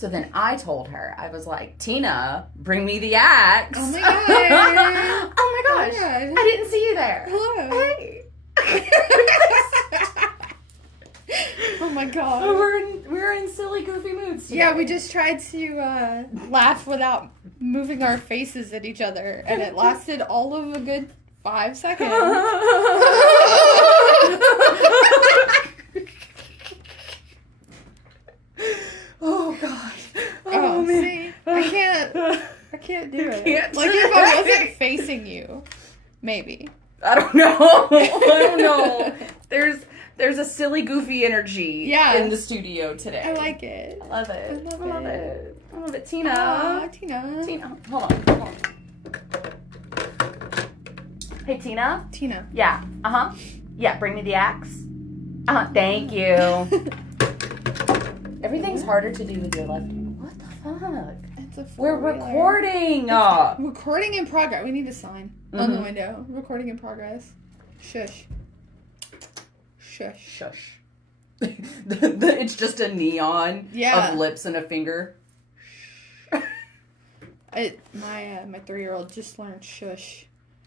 So then I told her, I was like, Tina, bring me the axe. Oh my god. Oh my gosh. I didn't see you there. Hello. Hey. Oh my god. We're in silly, goofy moods today. Yeah, we just tried to laugh without moving our faces at each other, and it lasted all of a good 5 seconds. Oh god. Oh, man. see? I can't do it. Can't Like do if I it. wasn't facing you. Maybe. I don't know. I don't know. There's a silly, goofy energy in the studio today. I like it. I love it. I love it. I love it. Tina. Tina. Tina. Hold on. Hey, Tina. Tina. Yeah. Uh-huh. Yeah, bring me the axe. Uh-huh. Thank you. Everything's harder to do with your left hand. What the fuck? It's a We're four-wheeler. recording. Recording in progress. We need a sign on the window. Recording in progress. Shush. Shush. Shush. It's just a neon of lips and a finger. My 3-year-old just learned shush.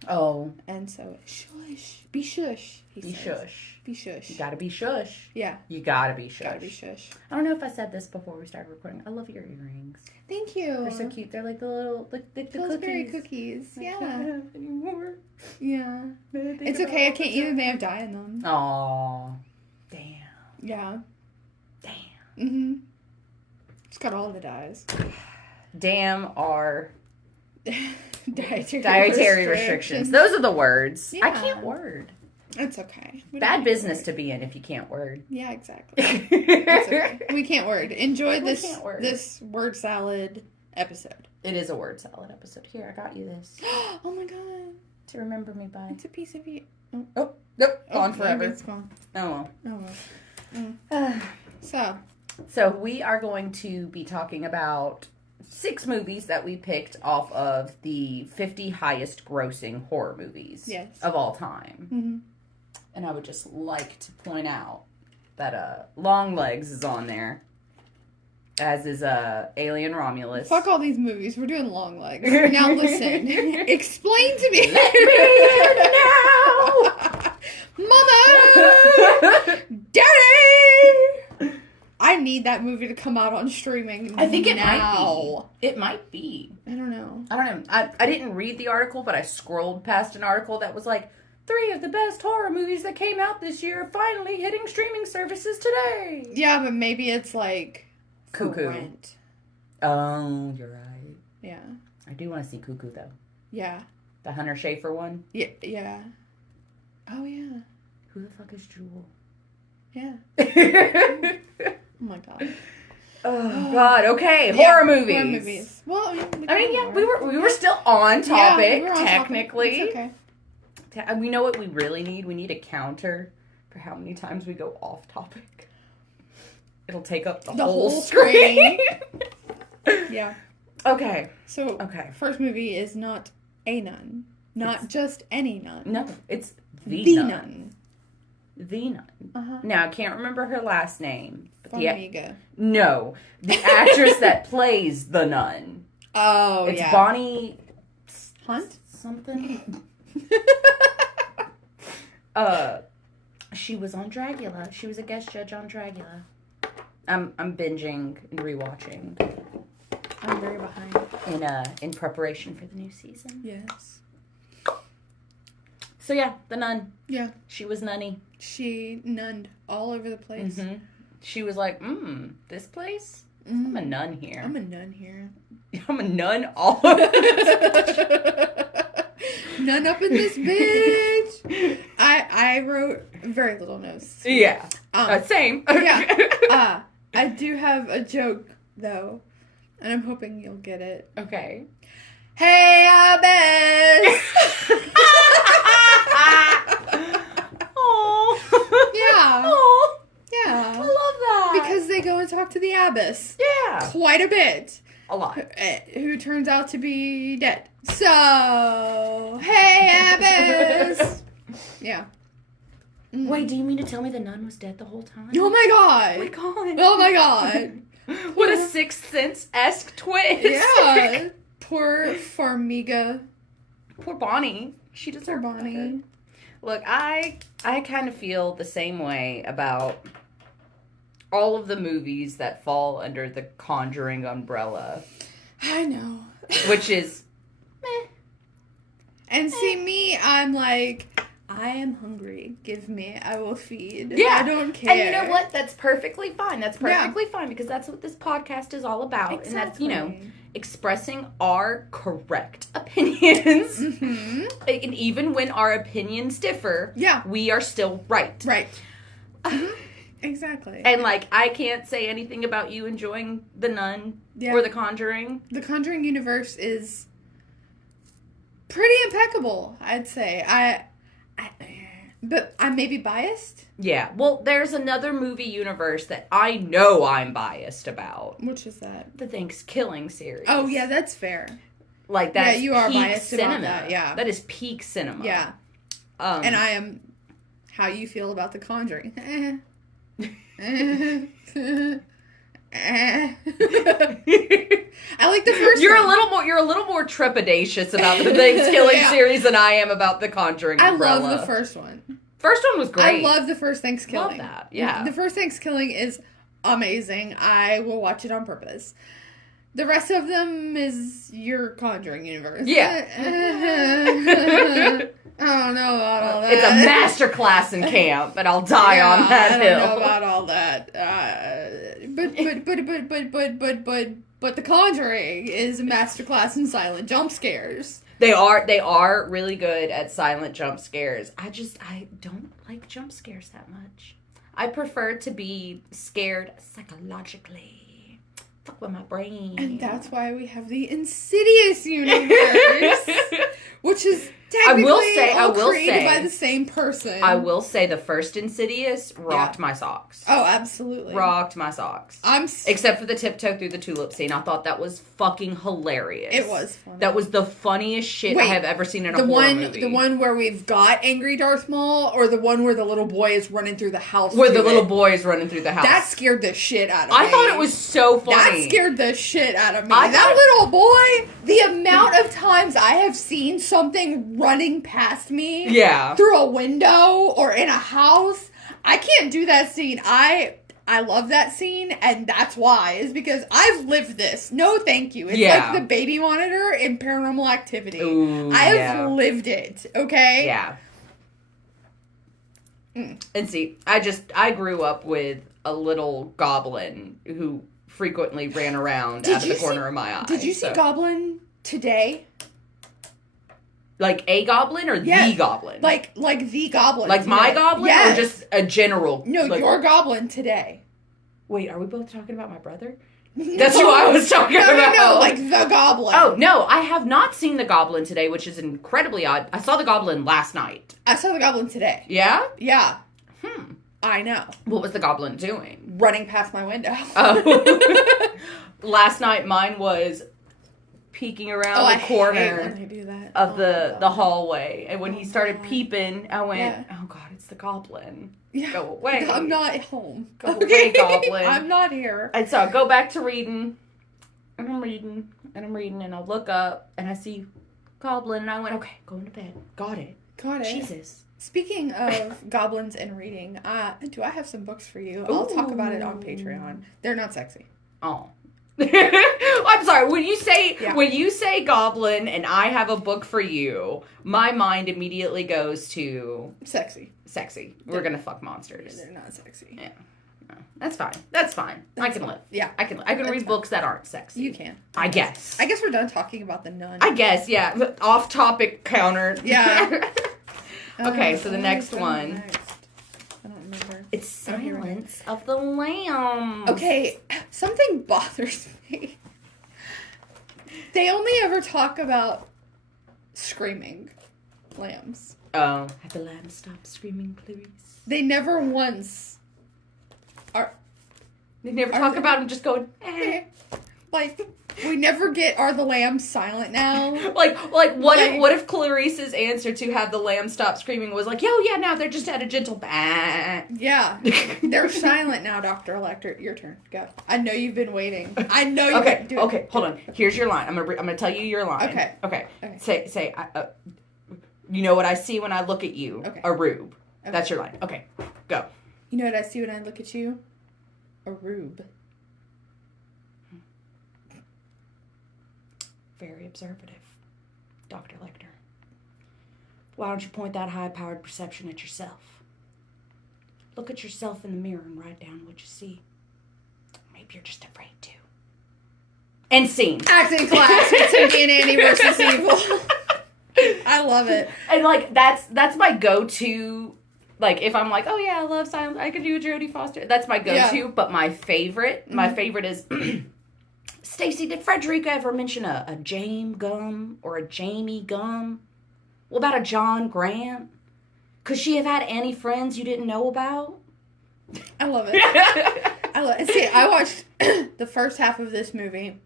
Oh. And so, shush. Be shush. He says. Shush. Be shush. You gotta be shush. Yeah. You gotta be shush. Gotta be shush. I don't know if I said this before we started recording. I love your earrings. Thank you. They're so cute. They're like the little, the Pillsbury cookies. cookies. I Yeah. can't have any more. Yeah. It's okay. I can't eat them. They have dye in them. Aww. Damn. Yeah. Damn. Mm-hmm. It's got all the dyes. Damn our dietary restrictions. Those are the words. Yeah. I can't word. It's okay. Bad business to be in if you can't word. Yeah, exactly. It's okay. We can't word. Enjoy this word salad episode. It is a word salad episode. Here, I got you this. Oh my god. To remember me by. It's a piece of you. Oh, nope. Gone forever. It's gone. Oh well. Oh well. So we are going to be talking about 6 movies that we picked off of the 50 highest grossing horror movies of all time. Mm-hmm. And I would just like to point out that Longlegs is on there, as is Alien Romulus. Fuck all these movies. We're doing Longlegs. Now listen. Explain to me. Let me in now! Mother! Daddy! I need that movie to come out on streaming. I think it now. might be. It might be. I don't know. I didn't read the article, but I scrolled past an article that was like, 3 of the best horror movies that came out this year are finally hitting streaming services today. Yeah, but maybe it's like Cuckoo. Rent. Oh, you're right. Yeah. I do want to see Cuckoo though. Yeah. The Hunter Schafer one. Yeah. Yeah. Oh yeah. Who the fuck is Jewel? Yeah. Oh my god. Oh god. Okay. Horror movies. Horror movies. Well, I mean, yeah, we were still on topic technically. It's okay. We know what we really need. We need a counter for how many times we go off topic. It'll take up the whole screen. Yeah. Okay. So, first movie is not a nun. Not just any nun. No, it's the nun. The nun. Uh-huh. Now, I can't remember her last name. Bonamiga. No. The actress that plays the nun. Oh, it's Bonnie... Hunt? Something? She was on Dragula. She was a guest judge on Dragula. I'm binging and rewatching. I'm very behind. In preparation for the new season. Yes. So yeah, the nun. Yeah. She was nunny. She nunned all over the place. Mm-hmm. She was like, this place? Mm-hmm. I'm a nun here. I'm a nun here. I'm a nun all over this Nun up in this bitch. I wrote very little notes. Yeah. Same. Yeah. I do have a joke though, and I'm hoping you'll get it. Okay. Hey, Abbas. Oh. Yeah. Oh. Yeah. I love that. Because they go and talk to the Abbas. Yeah. Quite a bit. A lot. Who turns out to be dead. So, hey, Abbas. Yeah. Wait, do you mean to tell me the nun was dead the whole time? Oh my god. Oh my god. Oh my god. What a Sixth Sense-esque twist. Yeah. Poor Farmiga. Poor Bonnie. She deserves Bonnie. Better. Look, I kind of feel the same way about all of the movies that fall under the Conjuring umbrella. I know. Which is meh. And see me, I'm like, I am hungry. Give me. I will feed. Yeah. I don't care. And you know what? That's perfectly fine. That's perfectly fine because that's what this podcast is all about. Exactly. And that's, you know, expressing our correct opinions. Mm-hmm. And even when our opinions differ, we are still right. Right. Exactly. And, like, I can't say anything about you enjoying The Nun or The Conjuring. The Conjuring universe is pretty impeccable, I'd say. But I may be biased. Yeah. Well, there's another movie universe that I know I'm biased about. Which is that? The Thanksgiving series. Oh, yeah, that's fair. Like, that's you are peak biased cinema. About that, yeah. That is peak cinema. Yeah. And I am how you feel about The Conjuring. I like the first You're one. You're a little more trepidatious about the Thanksgiving series than I am about the Conjuring umbrella. I love the first one. First one was great. I love the first Thanksgiving. Love that. Yeah. The first Thanksgiving is amazing. I will watch it on purpose. The rest of them is your Conjuring universe. Yeah. I don't know about all that. It's a masterclass in camp, and I'll die on that hill. I don't know about all that. But The Conjuring is a masterclass in silent jump scares. They are really good at silent jump scares. I don't like jump scares that much. I prefer to be scared psychologically. Fuck with my brain. And that's why we have the Insidious universe, which is technically created by the same person. I will say the first Insidious rocked my socks. Oh, absolutely. Rocked my socks. Except for the tiptoe through the tulip scene. I thought that was fucking hilarious. It was funny. That was the funniest shit I have ever seen in a horror movie. The one where we've got angry Darth Maul, or the one where the little boy is running through the house? Where the little boy is running through the house. That scared the shit out of me. I thought it was so funny. That scared the shit out of me. That little boy, the amount of times I have seen something running past me through a window or in a house, I can't do that scene. I love that scene, and that's why, is because I've lived this. No thank you. It's like the baby monitor in Paranormal Activity. Ooh, I have lived it, okay? Yeah. And see, I grew up with a little goblin who frequently ran around out of the corner of my eye. Did you see Goblin today? Like a goblin or the goblin? Like the goblin. Like my goblin or just a general? No, your goblin today. Wait, are we both talking about my brother? That's who I was talking about. No, like the goblin. Oh, no, I have not seen the goblin today, which is incredibly odd. I saw the goblin last night. I saw the goblin today. Yeah? Yeah. I know. What was the goblin doing? Running past my window. Oh. Last night, mine was peeking around the corner of the hallway. And when he started peeping, I went, oh, God, it's the goblin. Yeah. Go away. I'm not at home. Go away, goblin. I'm not here. And so I go back to reading, and I'm reading, and I look up, and I see goblin, and I went, okay, going to bed. Got it. Jesus. Speaking of goblins and reading, do I have some books for you? I'll talk about it on Patreon. They're not sexy. Oh. I'm sorry. When you say goblin and I have a book for you, my mind immediately goes to sexy. We're gonna fuck monsters. They're not sexy. Yeah. No, that's fine. I can live. Yeah. I can read books that aren't sexy. You can. I guess. I guess we're done talking about the nun. I guess, yeah. Off topic counter. Yeah. Okay, so the next one. I don't remember. It's Silence of the Lambs. Okay, something bothers me. They only ever talk about screaming lambs. Oh. Have the lambs stopped screaming, please? They never once are... They never talk about them just going, eh. Like, we never get, are the lambs silent now? What if Clarice's answer to have the lamb stop screaming was like, yo, yeah, now they're just at a gentle bah. Yeah. They're silent now, Dr. Lecter. Your turn. Go. I know you've been waiting. I know you've been doing Okay, hold on. Here's your line. I'm gonna tell you your line. Okay. Say, you know what I see when I look at you? Okay. A rube. Okay. That's your line. Okay, go. You know what I see when I look at you? A rube. Very observative, Dr. Lecter. Why don't you point that high-powered perception at yourself? Look at yourself in the mirror and write down what you see. Maybe you're just afraid to. End scene. Acting class with Cindy and Andy versus Evil. I love it. And, like, that's my go-to. Like, if I'm like, oh, yeah, I love silence, I could do a Jodie Foster. That's my go-to. Yeah. But my favorite is... Stacy, did Frederica ever mention a James Gum or a Jamie Gum? What about a John Grant? Could she have had any friends you didn't know about? I love it. See, I watched the first half of this movie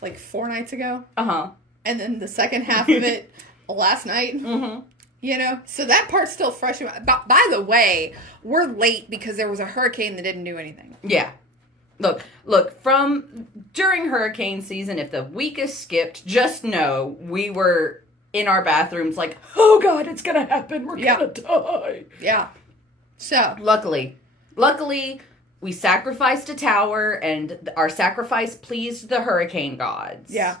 like 4 nights ago. Uh-huh. And then the second half of it last night. Mm-hmm. You know? So that part's still fresh. By the way, we're late because there was a hurricane that didn't do anything. Yeah. Look, from during hurricane season, if the week is skipped, just know we were in our bathrooms like, oh God, it's going to happen. We're going to die. Yeah. So. Luckily, we sacrificed a tower and our sacrifice pleased the hurricane gods. Yeah.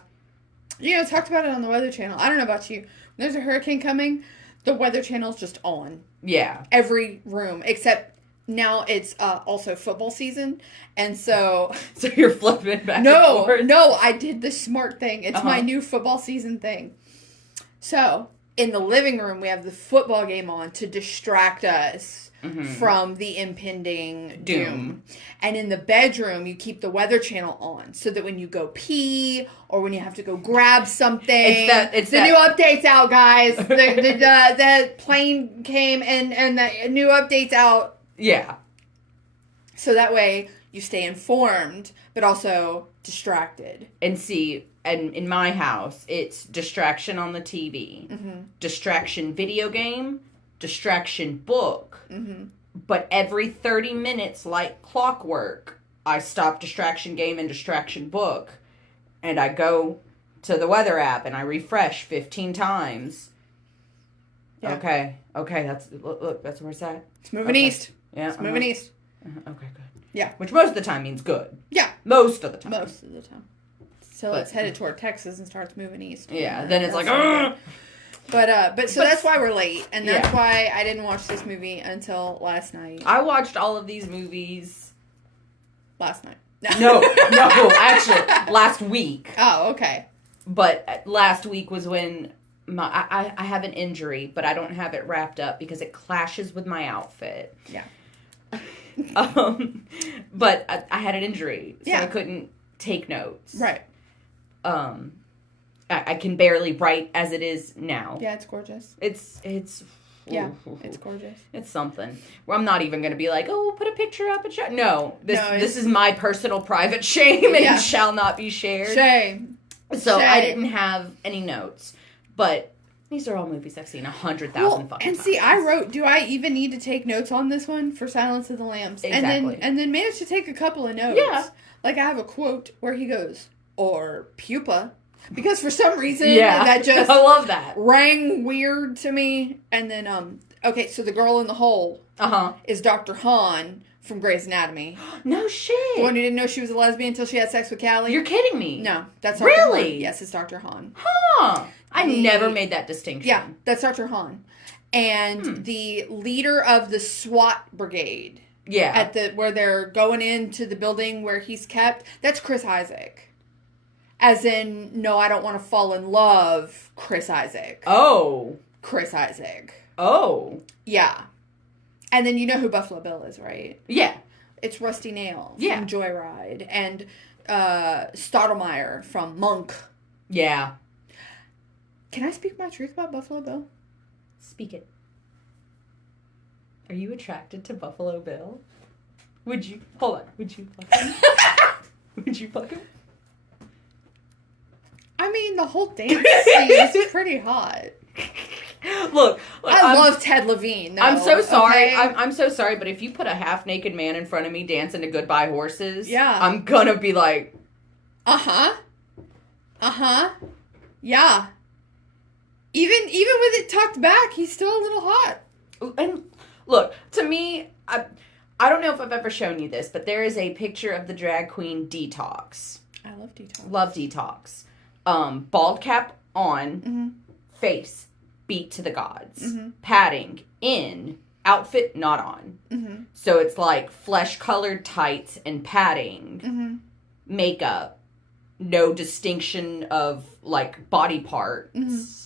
You know, talked about it on the Weather Channel. I don't know about you. When there's a hurricane coming, the Weather Channel's just on. Yeah. Every room, except... Now it's also football season, and so... So you're flipping back and forth? No, I did the smart thing. It's my new football season thing. So, in the living room, we have the football game on to distract us from the impending doom. And in the bedroom, you keep the Weather Channel on, so that when you go pee, or when you have to go grab something... It's the new update's out, guys. The plane came, and the new update's out. Yeah. So that way you stay informed, but also distracted. And see, and in my house, it's distraction on the TV, distraction video game, distraction book. But every 30 minutes, like clockwork, I stop distraction game and distraction book, and I go to the weather app and I refresh 15 times. Yeah. Okay, that's where it's at. It's moving east. Yeah, it's moving east. Okay, good. Yeah. Which most of the time means good. Yeah. Most of the time. So it's headed toward Texas and starts moving east. Yeah, then it's like, ugh! But so that's why we're late, and that's why I didn't watch this movie until last night. I watched all of these movies... Last night. No, actually, last week. Oh, okay. But last week was when... I have an injury, but I don't have it wrapped up because it clashes with my outfit. Yeah. But I had an injury, so I couldn't take notes. Right. I can barely write as it is now. Yeah, it's gorgeous. It's it's gorgeous. It's something. Where I'm not even going to be like, oh, we'll put a picture up and show. No, this is my personal private shame and shall not be shared. Shame. So I didn't have any notes. But these are all movies I've seen 100,000 fucking times. And see, I wrote, do I even need to take notes on this one for Silence of the Lambs? Exactly. And then managed to take a couple of notes. Yeah. Like, I have a quote where he goes, or pupa. Because for some reason, that just... I love that. Rang weird to me. And then, okay, so the girl in the hole is Dr. Hahn from Grey's Anatomy. No shit. The one who didn't know she was a lesbian until she had sex with Callie. You're kidding me. No, that's Dr. Really? Hahn. Yes, it's Dr. Hahn. Huh. I never made that distinction. Yeah, that's Dr. Hahn. And the leader of the SWAT brigade. Yeah. Where they're going into the building where he's kept, that's Chris Isaac. As in, no, I don't want to fall in love, Chris Isaac. Oh. Chris Isaac. Oh. Yeah. And then you know who Buffalo Bill is, right? Yeah. It's Rusty Nail from Joyride. And Stottlemyre from Monk. Yeah. Can I speak my truth about Buffalo Bill? Speak it. Are you attracted to Buffalo Bill? Would you? Hold on. Would you? Would you fuck him? I mean, the whole dance scene is pretty hot. Look, I love Ted Levine. I'm so sorry. Okay? I'm so sorry, but if you put a half-naked man in front of me dancing to Goodbye Horses, I'm gonna be like... Uh-huh. Yeah. Even with it tucked back, he's still a little hot. And look, to me, I don't know if I've ever shown you this, but there is a picture of the drag queen Detox. I love Detox. Love Detox. Bald cap on, face beat to the gods, padding in, outfit not on. So it's like flesh-colored tights and padding, makeup, no distinction of like body parts.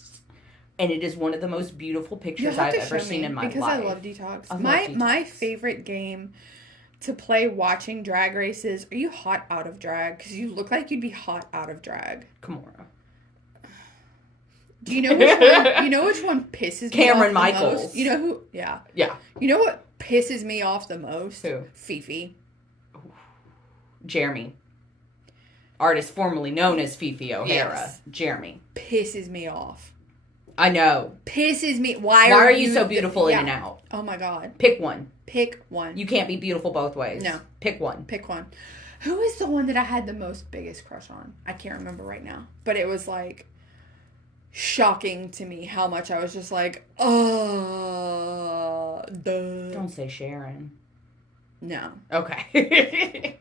And it is one of the most beautiful pictures I've ever seen in my life. Because I love Detox. My favorite game to play watching drag races. Are you hot out of drag? Because you look like you'd be hot out of drag. Kimura. Do you know which one? You know which one pisses me off Cameron the Michaels. most? You know who? Yeah. Yeah. You know what pisses me off the most? Who? Fifi. Jeremy. Artist formerly known as Fifi O'Hara. Yes. Jeremy. Pisses me off. I know. Pisses me. Why are you so beautiful in and out? Oh my God. Pick one. Pick one. You can't be beautiful both ways. No. Pick one. Pick one. Who is the one that I had the biggest crush on? I can't remember right now. But it was like shocking to me how much I was just like, duh. Don't say Sharon. No. Okay.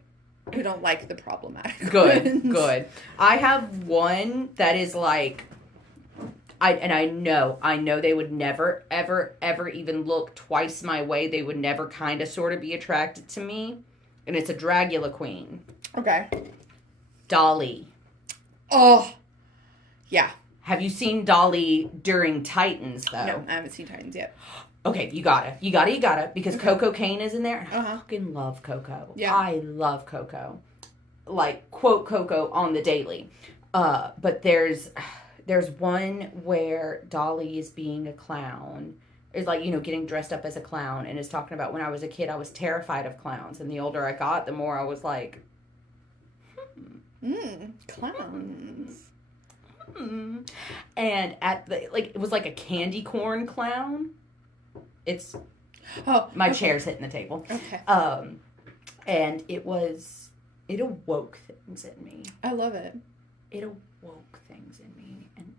We don't like the problematic ones. Good. I have one that is like... I know they would never, ever, ever even look twice my way. They would never kind of sort of be attracted to me. And it's a Dragula queen. Okay. Dolly. Oh. Yeah. Have you seen Dolly during Titans, though? No, I haven't seen Titans yet. Okay, you gotta. Because Coco Kane is in there. And I fucking love Coco. Yeah. I love Coco. Like, quote Coco on the daily. But there's one where Dolly is being a clown. Is like, getting dressed up as a clown and is talking about when I was a kid, I was terrified of clowns. And the older I got, the more I was like, clowns. And at it was like a candy corn clown. It's, my chair's hitting the table. Okay. And it awoke things in me. I love it. It awoke things in me. And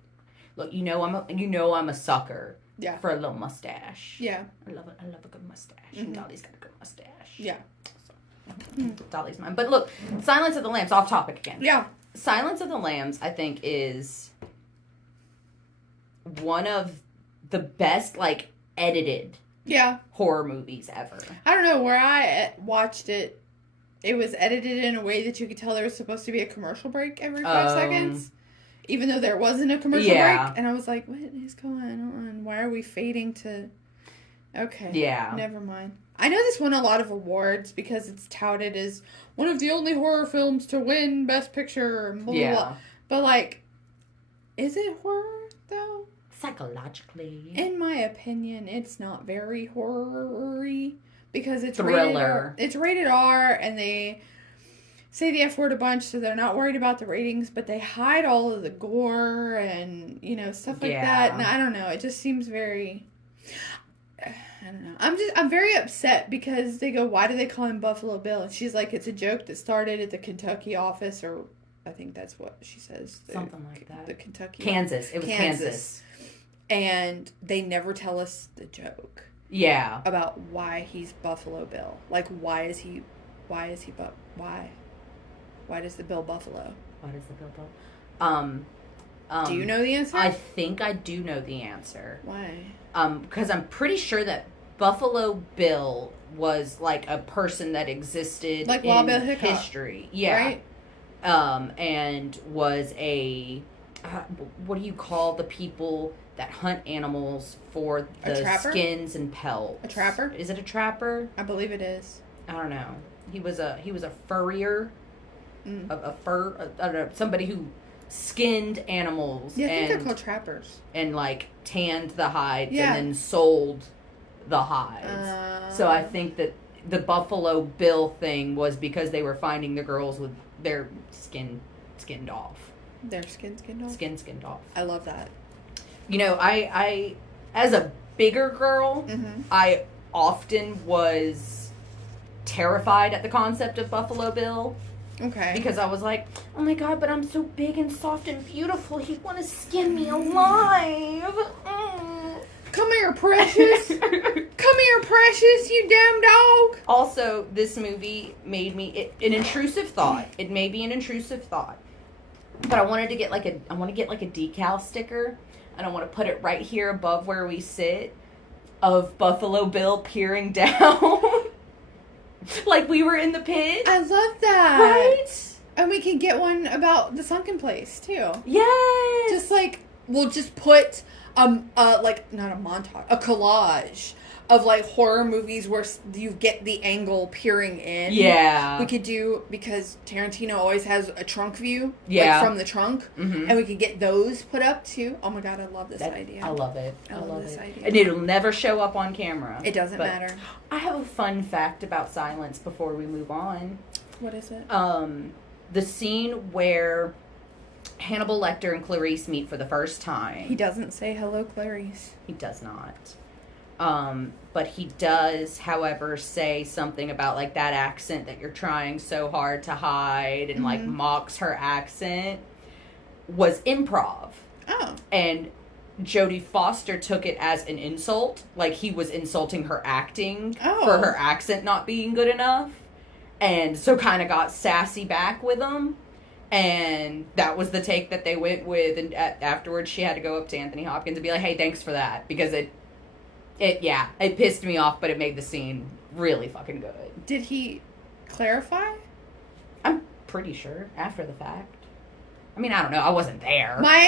look, I'm a sucker. Yeah. For a little mustache. Yeah. I love a good mustache. And Dolly's got a good mustache. Yeah. So, Dolly's mine. But look, Silence of the Lambs, off topic again. Yeah. Silence of the Lambs, I think, is one of the best, edited horror movies ever. I don't know, where I watched it, it was edited in a way that you could tell there was supposed to be a commercial break every 5 seconds. Even though there wasn't a commercial break. And I was like, what is going on? Why are we fading to... Okay. Yeah. Never mind. I know this won a lot of awards because it's touted as one of the only horror films to win Best Picture. Blah, blah, blah. But, is it horror, though? Psychologically. In my opinion, it's not very horror-y. Because it's thriller. It's rated R, and they... say the F word a bunch, so they're not worried about the ratings, but they hide all of the gore and, stuff like that. And I don't know. It just seems very... I don't know. I'm very upset because they go, why do they call him Buffalo Bill? And she's like, it's a joke that started at the Kentucky office, or I think that's what she says. Something like that. The Kentucky. Kansas. It was Kansas. And they never tell us the joke. Yeah. About why he's Buffalo Bill. Why does the Bill Buffalo? Why does the Bill Buffalo? Do you know the answer? I think I do know the answer. Why? Because I'm pretty sure that Buffalo Bill was a person that existed in Wild Bill Hickok, history. Yeah. Right? And was a what do you call the people that hunt animals for the skins and pelts? A trapper? Is it a trapper? I believe it is. I don't know. He was a furrier. A fur, I don't know, somebody who skinned animals. Yeah, I think they're called trappers. And tanned the hides and then sold the hides. So I think that the Buffalo Bill thing was because they were finding the girls with their skin skinned off. Their skin skinned off? Skinned off. I love that. You know, I as a bigger girl, I often was terrified at the concept of Buffalo Bill. Okay. Because I was like, oh my God, but I'm so big and soft and beautiful. He'd want to skin me alive. Come here, precious. Come here, precious, you damn dog. Also, this movie made me an intrusive thought. It may be an intrusive thought. But I wanted to get like a decal sticker, and I want to put it right here above where we sit of Buffalo Bill peering down. Like we were in the pit. I love that. Right? And we can get one about the sunken place, too. Yes. Just like, we'll just put, like, not a montage, a collage of, like, horror movies where you get the angle peering in. Yeah. We could do, because Tarantino always has a trunk view. Yeah. Like, from the trunk. Mm-hmm. And we could get those put up, too. Oh, my God, I love this idea. I love it. I love this idea. And it'll never show up on camera. It doesn't matter. I have a fun fact about silence before we move on. What is it? The scene where Hannibal Lecter and Clarice meet for the first time. He doesn't say hello, Clarice. He does not. But he does, however, say something about, like, that accent that you're trying so hard to hide and, like, mocks her accent was improv. Oh. And Jodie Foster took it as an insult. Like, he was insulting her acting for her accent not being good enough. And so kind of got sassy back with him. And that was the take that they went with. And afterwards, she had to go up to Anthony Hopkins and be like, hey, thanks for that. Because it pissed me off, but it made the scene really fucking good. Did he clarify? I'm pretty sure, after the fact. I mean, I don't know. I wasn't there. My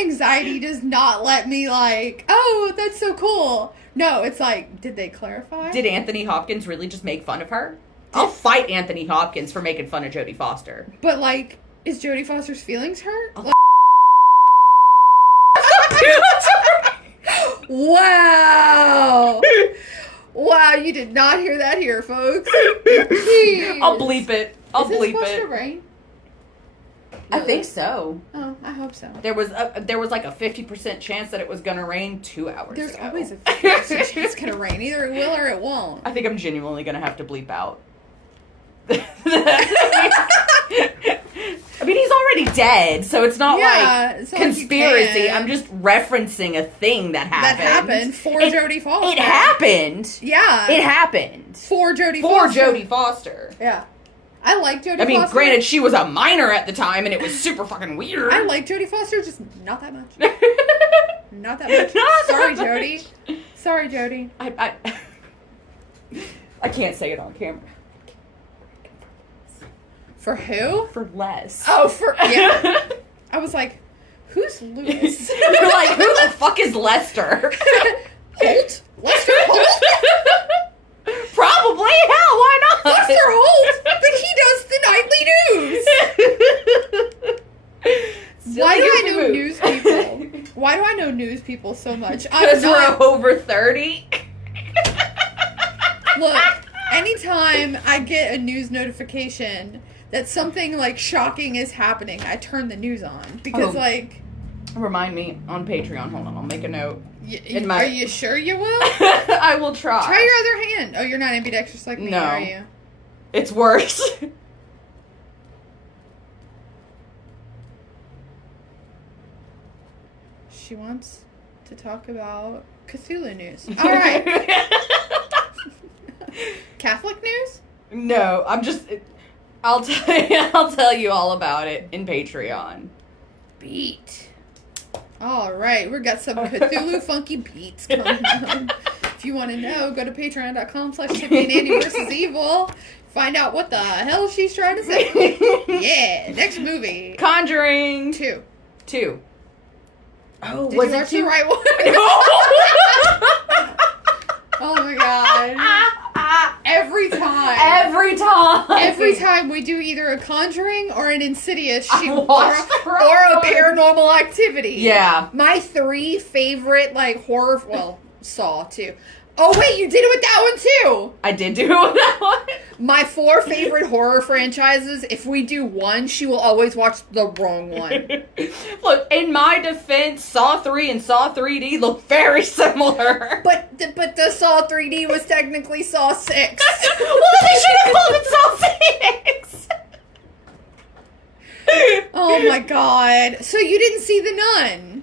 anxiety does not let me, like, oh, that's so cool. No, it's like, did they clarify? Did Anthony Hopkins really just make fun of her? I'll fight Anthony Hopkins for making fun of Jodie Foster. But, like, is Jodie Foster's feelings hurt? Oh. Wow. Wow, you did not hear that here, folks. Jeez. I'll bleep it. I'll bleep it. Is it supposed to rain? I think so. Oh, I hope so. There was like a 50% chance that it was gonna rain 2 hours There's ago. Always a 50% chance it's gonna rain. Either it will or it won't. I think I'm genuinely gonna have to bleep out. I mean, he's already dead, so it's not like conspiracy. Like I'm just referencing a thing that happened. That happened for Jodie Foster. It happened. Yeah. It happened. For Jodie Foster. For Jodie Foster. Yeah. I like Jodie Foster. I mean, granted, she was a minor at the time, and it was super fucking weird. I like Jodie Foster, just not that much. Not that much. Sorry, Jodie. Sorry, Jodie. I can't say it on camera. For who? For Les. Oh, yeah. I was like, who's Lewis? You're like, who the fuck is Lester? Holt? Lester Holt? Probably. Hell, why not? Lester Holt? But he does the nightly news. Why do I know news people? Why do I know news people so much? Because we're over 30. Look, anytime I get a news notification that something, like, shocking is happening, I turn the news on. Because, like... Remind me on Patreon. Hold on, I'll make a note. Are you sure you will? I will try. Try your other hand. Oh, you're not ambidextrous like me, are you? It's worse. She wants to talk about Cthulhu news. All right. Catholic news? No, I'm just... I'll tell you all about it in Patreon. Beat. All right, we've got some Cthulhu funky beats coming up. If you want to know, go to patreon.com/ChipsyandAndy Find out what the hell she's trying to say. Yeah, next movie. Conjuring 2. Oh, Did was you watch the right one? Oh my god. Every time we do either a Conjuring or an Insidious or a Paranormal Activity. Yeah. My 3 favorite, like, horror, well, Saw too. Oh, wait, you did it with that one, too. I did do it with that one. My 4 favorite horror franchises, if we do one, she will always watch the wrong one. Look, in my defense, Saw 3 and Saw 3D look very similar. But the Saw 3D was technically Saw 6. Well, they should have called it Saw 6. Oh, my God. So you didn't see The Nun?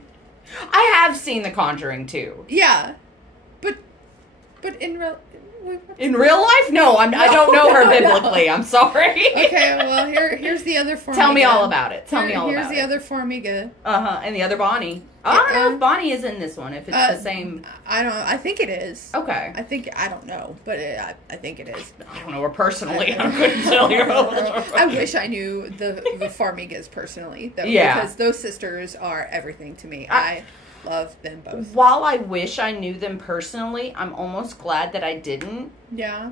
I have seen The Conjuring 2. Yeah. But in real life? No, I don't know her biblically. No. I'm sorry. Okay, well, here's the other Formiga. Tell me all about it. Here's the other Formiga. And the other Bonnie. I don't know if Bonnie is in this one, if it's the same. I think it is. Okay. I don't know, but I think it is. I don't know her personally. I couldn't tell you. I wish I knew the Formigas personally, though. Yeah. Because those sisters are everything to me. I love them both. While I wish I knew them personally, I'm almost glad that I didn't. Yeah.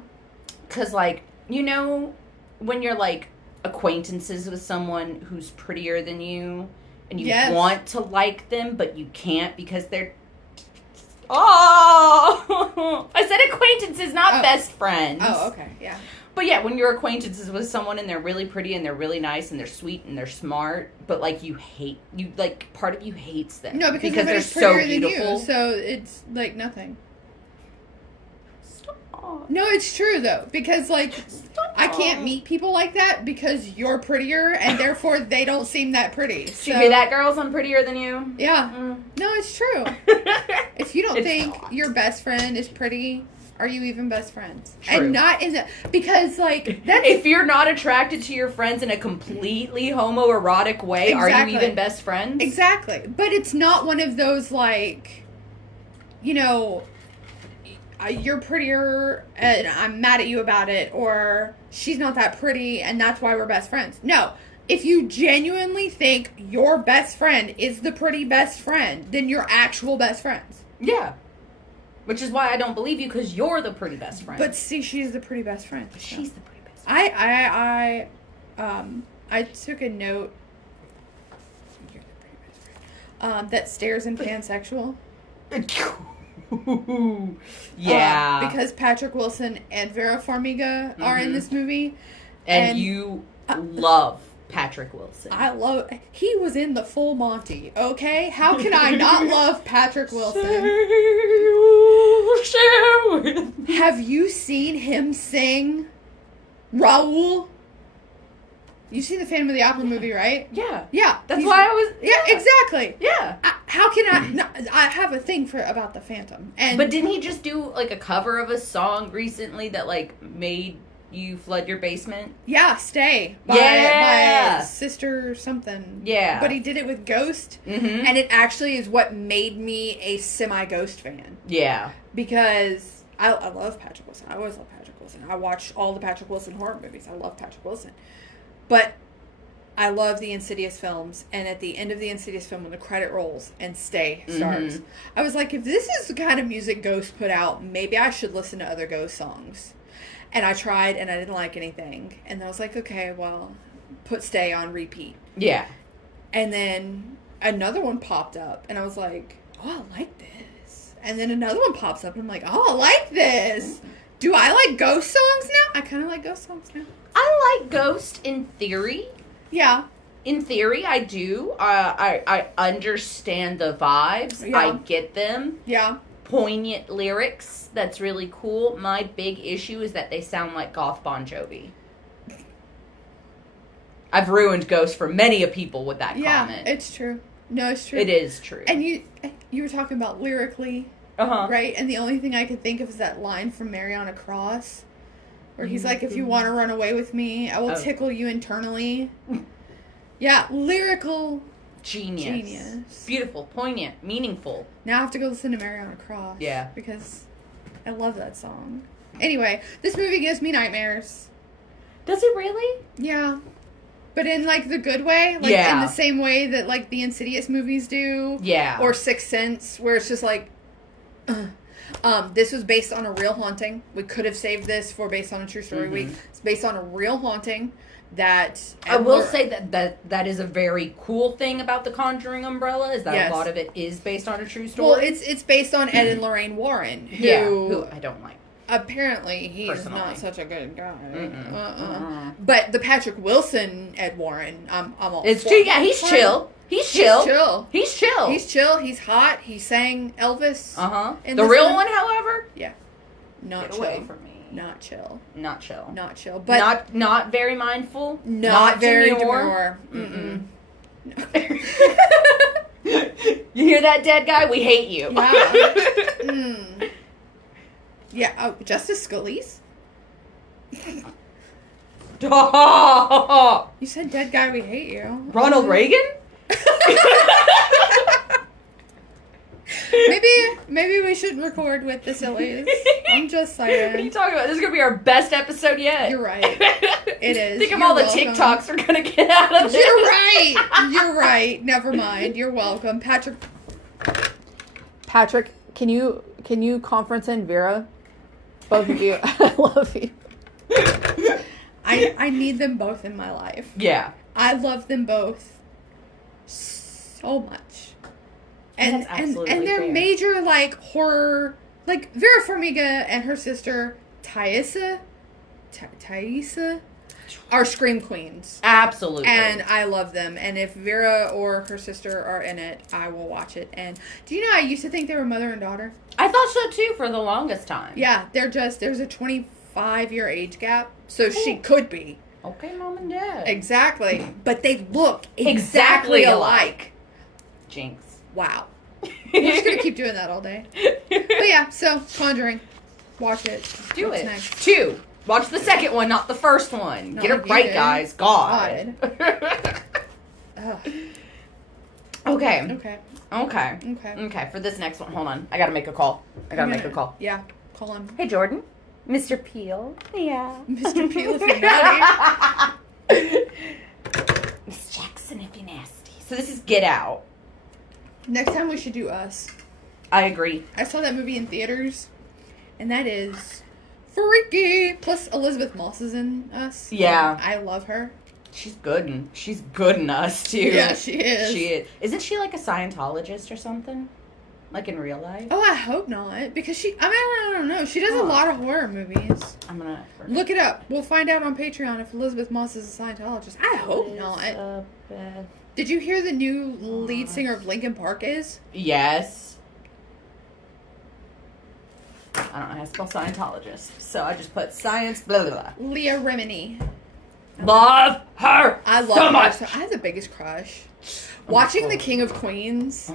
Because, like, you know, when you're, like, acquaintances with someone who's prettier than you, and you want to like them, but you can't because they're... Oh! I said acquaintances, not best friends. Oh, okay, yeah. But yeah, when you're acquaintances with someone and they're really pretty and they're really nice and they're sweet and they're smart, but like part of you hates them. No, because they're so beautiful. You, so it's like nothing. Stop. No, it's true though, because like I can't meet people like that because you're prettier and therefore they don't seem that pretty. So. Did you hear that, girls? I'm prettier than you. Yeah. No, it's true. If you don't think your best friend is pretty, are you even best friends? True. And not in the... Because, like... that's if you're not attracted to your friends in a completely homoerotic way, are you even best friends? Exactly. But it's not one of those, like... You know... You're prettier, and I'm mad at you about it, or she's not that pretty, and that's why we're best friends. No. If you genuinely think your best friend is the pretty best friend, then you're actual best friends. Yeah. Which is why I don't believe you, because you're the pretty best friend. But see, she's the pretty best friend. So. She's the pretty best friend. I took a note. You're the pretty best friend. That stares and pansexual. Yeah. Because Patrick Wilson and Vera Farmiga are in this movie. And you love Patrick Wilson. He was in the Full Monty, okay? How can I not love Patrick Wilson? Have you seen him sing Raoul? You've seen the Phantom of the Opera movie, right? Yeah. Yeah. That's why I was... Yeah, exactly. Yeah. How can I... No, I have a thing about the Phantom. But didn't he just do, like, a cover of a song recently that, like, made you flood your basement? Yeah, Stay. By Sister something. Yeah. But he did it with Ghost. Mm-hmm. And it actually is what made me a semi-Ghost fan. Yeah. Because I love Patrick Wilson. I always love Patrick Wilson. I watch all the Patrick Wilson horror movies. I love Patrick Wilson. But I love the Insidious films. And at the end of the Insidious film, when the credit rolls and Stay starts, I was like, if this is the kind of music Ghost put out, maybe I should listen to other Ghost songs. And I tried, and I didn't like anything. And I was like, okay, well, put Stay on repeat. Yeah. And then another one popped up, and I was like, oh, I like this. And then another one pops up, and I'm like, oh, I like this. Do I like Ghost songs now? I kind of like Ghost songs now. I like Ghost in theory. Yeah. In theory, I do. I understand the vibes. Yeah. I get them. Yeah. Poignant lyrics. That's really cool. My big issue is that they sound like Goth Bon Jovi. I've ruined Ghost for many a people with that comment. Yeah, it's true. No, it's true. It is true. And you were talking about lyrically, right? And the only thing I could think of is that line from Mary on a Cross, where he's like, if you want to run away with me, I will tickle you internally. Yeah, lyrical genius. Beautiful, poignant, meaningful. Now I have to go listen to Mary on a Cross. Yeah. Because I love that song. Anyway, this movie gives me nightmares. Does it really? Yeah. But in, like, the good way. Like, in the same way that, like, the Insidious movies do. Yeah. Or Sixth Sense, where it's just like... this was based on a real haunting. We could have saved this for Based on a True Story Week. It's based on a real haunting. that... I will say that is a very cool thing about the Conjuring umbrella, is that a lot of it is based on a true story. Well, it's based on Ed and Lorraine Warren, who I don't like. Apparently, he's not such a good guy. But the Patrick Wilson Ed Warren, I'm all he's chill. He's chill. He's chill. He's hot. He sang Elvis. The real one, however? Yeah. Not Get chill. away from me. Not chill. Not chill. Not chill. But not very mindful. Not very demure. No. You hear that, dead guy? We hate you. Yeah. Yeah. Oh, Justice Scalise? You said dead guy, we hate you. Ronald Reagan? Maybe we shouldn't record with the sillies. I'm just saying. What are you talking about? This is going to be our best episode yet. You're right. It is. Think of all the TikToks we're going to get out of this. You're right. Never mind. You're welcome. Patrick, can you conference in Vera? Both of you. I love you. I need them both in my life. Yeah. I love them both so much. And they're fair. Major, like, horror, like, Vera Farmiga and her sister, Thaisa, are scream queens. Absolutely. And I love them. And if Vera or her sister are in it, I will watch it. And do you know, I used to think they were mother and daughter. I thought so, too, for the longest time. Yeah, there's a 25-year age gap, so she could be. Okay, mom and dad. Exactly. But they look exactly alike. Jinx. Wow. We're just going to keep doing that all day. But yeah, so, Conjuring. Watch it. Do What's it. Next? 2. Watch the second one, not the first one. Get it right, guys. God. Okay. Okay. For this next one, hold on. I got to make a call. Make a call. Yeah. Call him. Hey, Jordan. Mr. Peel. Yeah. Mr. Peel if you're naughty. Miss Jackson if you're nasty. So this is Get Out. Next time we should do Us. I agree. I saw that movie in theaters, and that is freaky. Plus, Elizabeth Moss is in Us. Yeah. I love her. She's good in Us, too. Yeah, she is. She is. Isn't she like a Scientologist or something? Like in real life? Oh, I hope not. Because I don't know. She does a lot of horror movies. I'm gonna... Look it up. We'll find out on Patreon if Elizabeth Moss is a Scientologist. I hope not. Did you hear the new lead singer of Linkin Park is? Yes. I don't know how to spell Scientologist, so I just put science, blah, blah, blah. Leah Remini. Love her so much. I have the biggest crush. Watching The King of Queens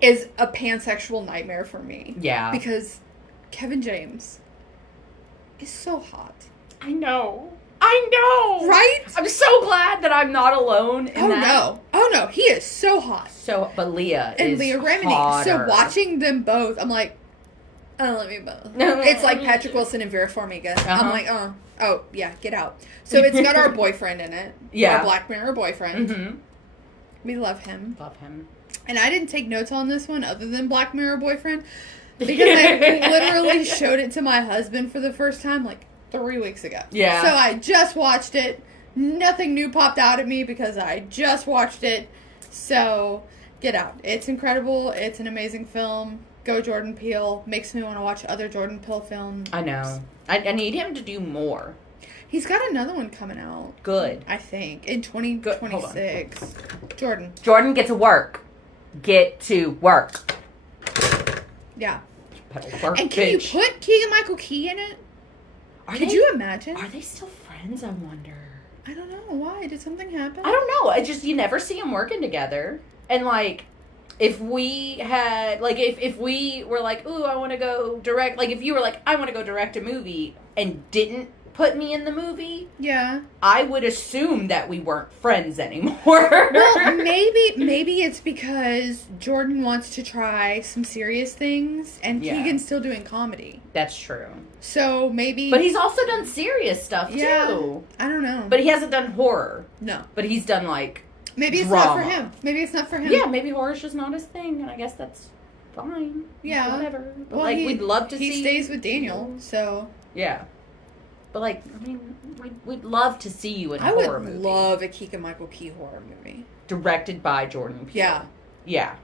is a pansexual nightmare for me. Yeah. Because Kevin James is so hot. I know. Right? I'm so glad that I'm not alone in that. Oh no, he is so hot. But Leah and is Leah Remini. hotter. So watching them both, I'm like, I love you both. It's like Patrick Wilson and Vera Farmiga. I'm like, oh yeah, Get Out. So it's got our boyfriend in it. Yeah. Our Black Mirror boyfriend. Mm-hmm. We love him. And I didn't take notes on this one other than Black Mirror boyfriend. Because I literally showed it to my husband for the first time, like, 3 weeks ago. Yeah. So I just watched it. Nothing new popped out at me because I just watched it. So, Get Out. It's incredible. It's an amazing film. Go Jordan Peele. Makes me want to watch other Jordan Peele films. I know. I need him to do more. He's got another one coming out. Good. I think. In 2026. Jordan, get to work. Get to work. Yeah. Work, and can you put Keegan-Michael Key in it? Could you imagine? Are they still friends, I wonder? I don't know. Why? Did something happen? I don't know. You never see them working together. And, like, if we had, like, if we were like, ooh, I want to go direct, like, if you were like, I want to go direct a movie and didn't put me in the movie, yeah, I would assume that we weren't friends anymore. Well, maybe it's because Jordan wants to try some serious things and Keegan's still doing comedy. That's true. So maybe... But he's also done serious stuff, too. I don't know. But he hasn't done horror. No. But he's done, like, maybe it's drama. not for him. Maybe it's not for him. Yeah, maybe horror's just not his thing, and I guess that's fine. Yeah. Whatever. But, well, like, we'd love to see... He stays with Daniel, so... Yeah. But, like, I mean, we'd love to see you in a horror movie. I would love a Keegan-Michael Key horror movie. Directed by Jordan Peele. Yeah. Yeah.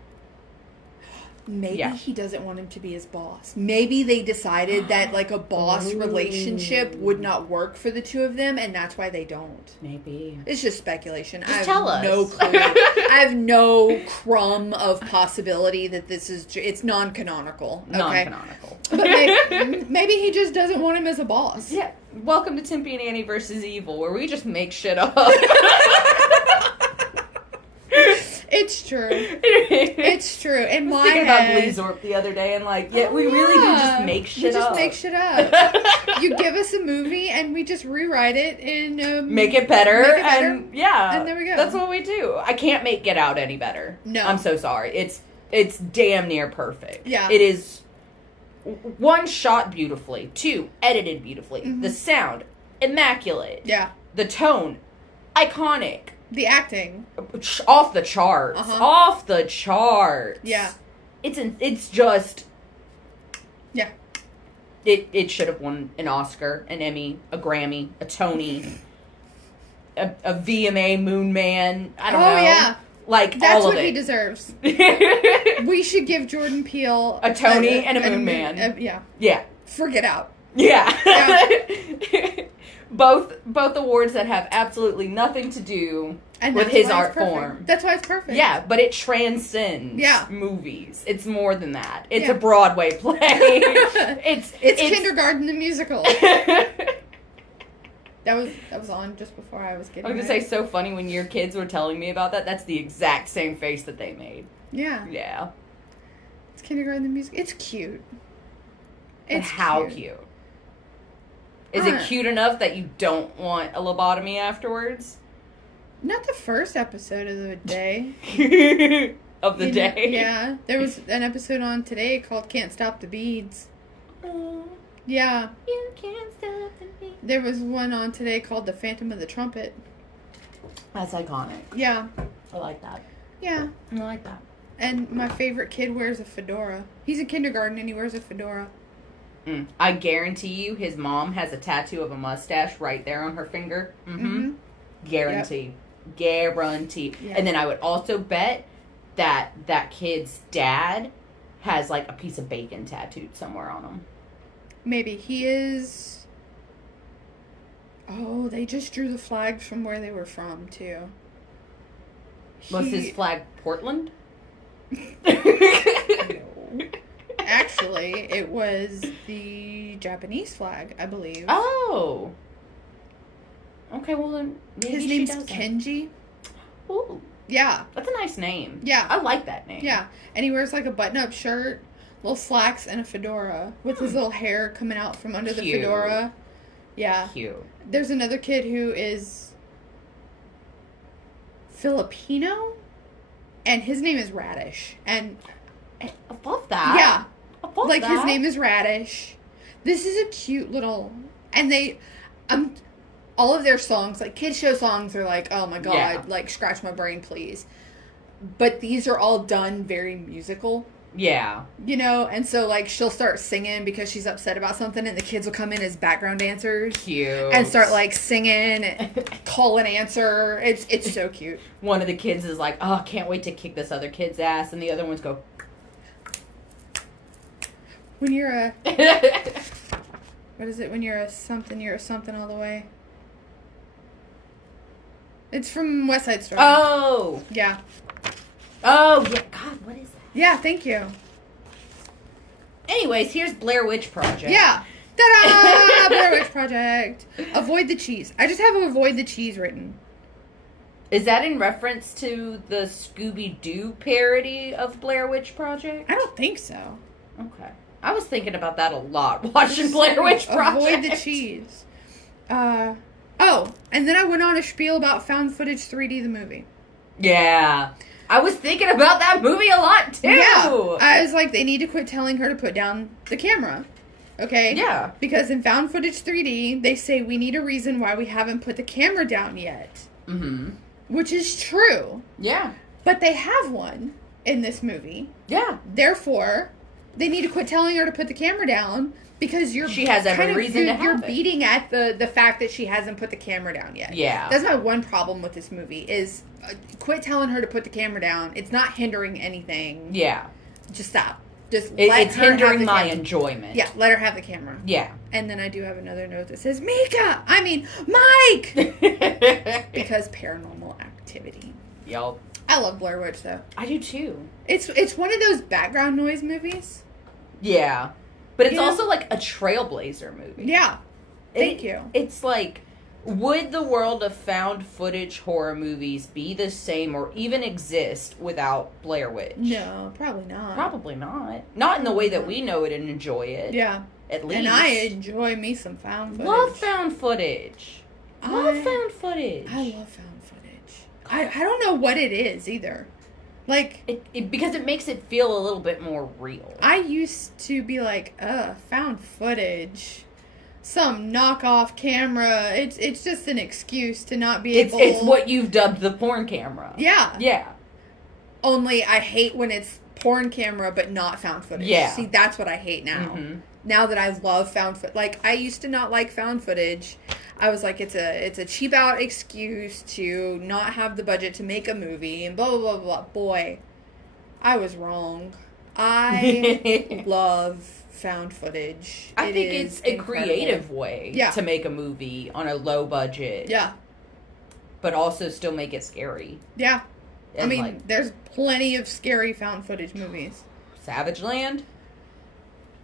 Maybe he doesn't want him to be his boss. Maybe they decided that, like, a boss relationship would not work for the two of them, and that's why they don't. Maybe. It's just speculation. Just tell us. No clue. I have no crumb of possibility that this is... It's non-canonical. Okay? Non-canonical. But maybe he just doesn't want him as a boss. Yeah. Welcome to Tempe and Annie versus Evil, where we just make shit up. It's true. It's true. In my thinking head, about Bleezorp the other day, and like, we really do just make shit up. We just make shit up. You give us a movie, and we just rewrite it and make it better. And yeah, and there we go. That's what we do. I can't make Get Out any better. No, I'm so sorry. It's damn near perfect. Yeah, it is. One, shot beautifully. Two, edited beautifully. Mm-hmm. The sound, immaculate. Yeah. The tone, iconic. The acting, off the charts. Off the charts. Yeah. It's just. Yeah. It should have won an Oscar, an Emmy, a Grammy, a Tony, a VMA, Moon Man. I don't know. Oh yeah. Like, that's all of it. That's what he deserves. We should give Jordan Peele a Tony and a Moon Man. Yeah. Yeah. For Get Out. Yeah. Both awards that have absolutely nothing to do with his art form. That's why it's perfect. Yeah, but it transcends movies. It's more than that. It's a Broadway play. It's Kindergarten the Musical. That was on just before I was getting I was going to say, so funny when your kids were telling me about that. That's the exact same face that they made. Yeah. Yeah. It's Kindergarten the Musical. It's cute. It's how cute. Is it cute enough that you don't want a lobotomy afterwards? Not the first episode of the day. Of the day? Yeah. There was an episode on today called Can't Stop the Beads. Oh. Yeah. You can't stop the beats. There was one on today called The Phantom of the Trumpet. That's iconic. Yeah. I like that. Yeah. I like that. And my favorite kid wears a fedora. He's in kindergarten and he wears a fedora. I guarantee you his mom has a tattoo of a mustache right there on her finger. Mm-hmm. Guarantee. Yep. Guarantee. Yep. And then I would also bet that kid's dad has like a piece of bacon tattooed somewhere on him. Maybe. He is... Oh, they just drew the flags from where they were from, too. Was his flag Portland? No. Actually, it was the Japanese flag, I believe. Oh. Okay, well then maybe his name's Kenji. Ooh. Yeah. That's a nice name. Yeah. I like that name. Yeah. And he wears like a button-up shirt, little slacks, and a fedora with his little hair coming out from under the fedora. Yeah. Cute. There's another kid who is Filipino, and his name is Radish. And above that? Yeah. Above like, that? His name is Radish. This is a cute little... And they... all of their songs, like, kid show songs are like, oh my god, like, scratch my brain, please. But these are all done very musical. Yeah. You know, and so, like, she'll start singing because she's upset about something, and the kids will come in as background dancers. Cute. And start, like, singing and call and answer. It's so cute. One of the kids is like, oh, can't wait to kick this other kid's ass, and the other ones go... When you're a... What is it? When you're a something all the way. It's from West Side Story. Oh! Yeah. Oh, yeah. God, what is that? Yeah, thank you. Anyways, here's Blair Witch Project. Yeah. Ta-da! Blair Witch Project. Avoid the cheese. I just have Avoid the cheese written. Is that in reference to the Scooby-Doo parody of Blair Witch Project? I don't think so. Okay. I was thinking about that a lot watching Blair Witch Project. Avoid the cheese. Oh, and then I went on a spiel about Found Footage 3D, the movie. Yeah. I was thinking about that movie a lot, too. Yeah. I was like, they need to quit telling her to put down the camera. Okay? Yeah. Because in Found Footage 3D, they say we need a reason why we haven't put the camera down yet. Mm-hmm. Which is true. Yeah. But they have one in this movie. Yeah. Therefore, they need to quit telling her to put the camera down Because she has every reason to have You're beating at the fact that she hasn't put the camera down yet. Yeah. That's my one problem with this movie is quit telling her to put the camera down. It's not hindering anything. Yeah. Just stop. Just it's hindering my enjoyment. Yeah, let her have the camera. Yeah. And then I do have another note that says, Mike! Because Paranormal Activity. Yup. I love Blair Witch, though. I do, too. It's one of those background noise movies. Yeah. But it's also like a trailblazer movie. Yeah. Thank you. It's like, would the world of found footage horror movies be the same or even exist without Blair Witch? No, probably not. Probably not. Not in the way that we know it and enjoy it. Yeah. At least. And I enjoy me some found footage. Love found footage. Love found footage. I love found footage. I don't know what it is either. Like, because it makes it feel a little bit more real. I used to be like, found footage. Some knockoff camera. It's just an excuse to not be able... It's what you've dubbed the porn camera. Yeah. Yeah. Only I hate when it's porn camera but not found footage. Yeah. See, that's what I hate now. Mm-hmm. Now that I love found footage. Like, I used to not like found footage. I was like, it's a cheap out excuse to not have the budget to make a movie and blah, blah, blah, blah. Boy, I was wrong. I love found footage. I think it's a creative way to make a movie on a low budget. Yeah. But also still make it scary. Yeah. And I mean, there's plenty of scary found footage movies. Savage Land?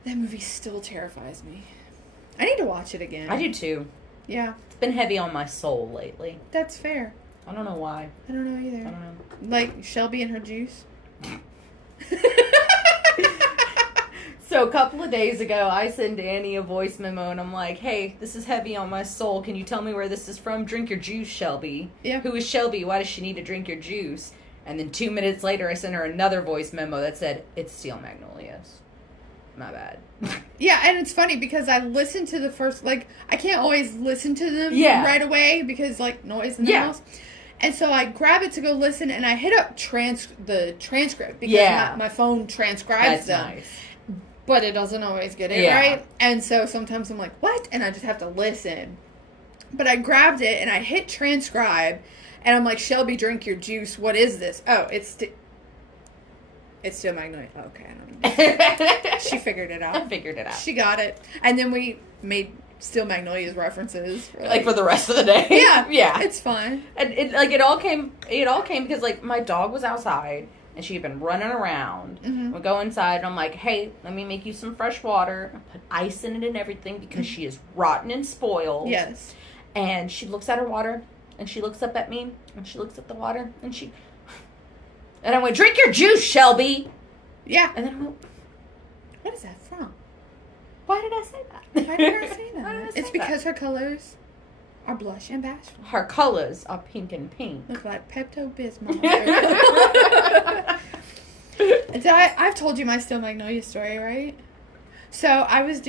That movie still terrifies me. I need to watch it again. I do too. Yeah. It's been heavy on my soul lately. That's fair. I don't know why. I don't know either. I don't know. Like Shelby and her juice. So a couple of days ago, I sent Danny a voice memo, and I'm like, hey, this is heavy on my soul. Can you tell me where this is from? Drink your juice, Shelby. Yeah. Who is Shelby? Why does she need to drink your juice? And then 2 minutes later, I sent her another voice memo that said, it's Steel Magnolias. My bad. Yeah, and it's funny because I listened to the first, like, I can't always listen to them right away because, like, noise in the house. And so I grab it to go listen, and I hit up the transcript because my phone transcribes them. Nice. But it doesn't always get it right. And so sometimes I'm like, what? And I just have to listen. But I grabbed it, and I hit transcribe, and I'm like, Shelby, drink your juice. What is this? Oh, it's Steel Magnolia. Okay, I don't know. She figured it out. I figured it out. She got it. And then we made Steel Magnolias references. For the rest of the day. Yeah. Yeah. It's fun. And it all came because, like, my dog was outside, and she had been running around. Mm-hmm. We go inside, and I'm like, hey, let me make you some fresh water. I put ice in it and everything because she is rotten and spoiled. Yes. And she looks at her water, and she looks up at me, and she looks at the water, and she... And I went, drink your juice, Shelby! Yeah. And then I went, what is that from? Why did I say that? Why did I say that? It's because her colors are blush and bashful. Her colors are pink and pink. Look like Pepto-Bismol. I've told you my Steel Magnolia story, right? So I was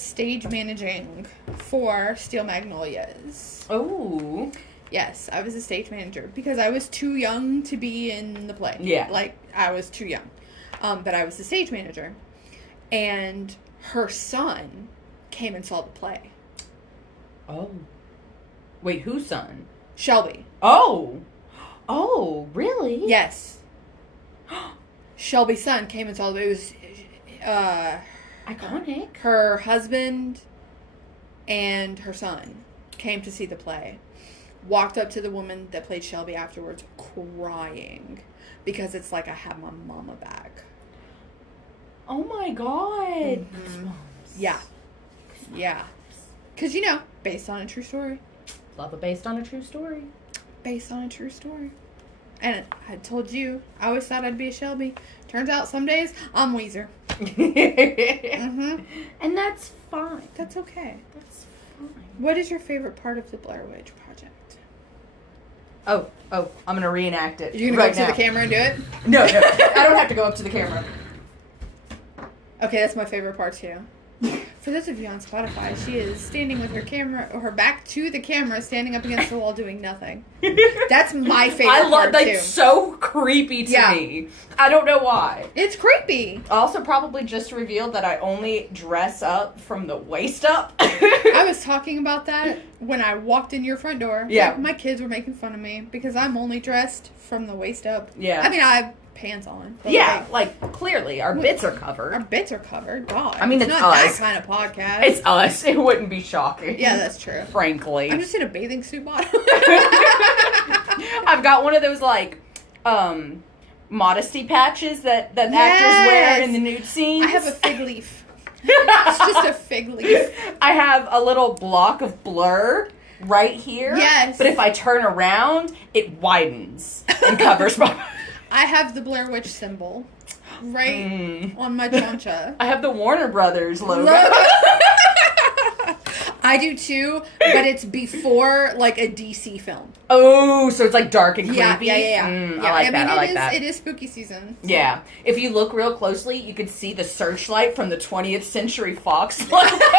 stage managing for Steel Magnolias. Oh. Yes, I was a stage manager because I was too young to be in the play. Yeah. Like, I was too young. But I was the stage manager. And her son came and saw the play. Oh. Wait, whose son? Shelby. Oh. Oh, really? Yes. Shelby's son came and saw the play. It was, iconic. Her husband and her son came to see the play. Walked up to the woman that played Shelby afterwards, crying. Because it's like, I have my mama back. Oh my God. Mm-hmm. Yeah. Yeah. Because, based on a true story. Love it based on a true story. Based on a true story. And I told you, I always thought I'd be a Shelby. Turns out some days, I'm Weezer. Mm-hmm. And that's fine. That's okay. That's fine. What is your favorite part of the Blair Witch Project? Oh, I'm going to reenact it. You're going to go up to the camera and do it? No, I don't have to go up to the camera. Okay, that's my favorite part too. For those of you on Spotify, she is standing with her camera, or her back to the camera, standing up against the wall doing nothing. That's my favorite part, too. Like, so creepy to me. I don't know why. It's creepy. I also probably just revealed that I only dress up from the waist up. I was talking about that when I walked in your front door. Yeah. Like, my kids were making fun of me because I'm only dressed from the waist up. Yeah. I mean, I have pants on. Yeah, like clearly our bits are covered. Our bits are covered. God. I mean, it's not us. that kind of podcast. It's us. It wouldn't be shocking. Yeah, that's true. Frankly. I'm just in a bathing suit bottom. I've got one of those, like, modesty patches that actors wear in the nude scenes. I have a fig leaf. It's just a fig leaf. I have a little block of blur right here. Yes. But if I turn around, it widens and covers my... I have the Blair Witch symbol right on my choncha. I have the Warner Brothers logo. I do too, but it's before, like, a DC film. Oh, so it's like dark and creepy? Yeah. I like that. I like that. It is spooky season. So. Yeah. If you look real closely, you could see the searchlight from the 20th Century Fox. I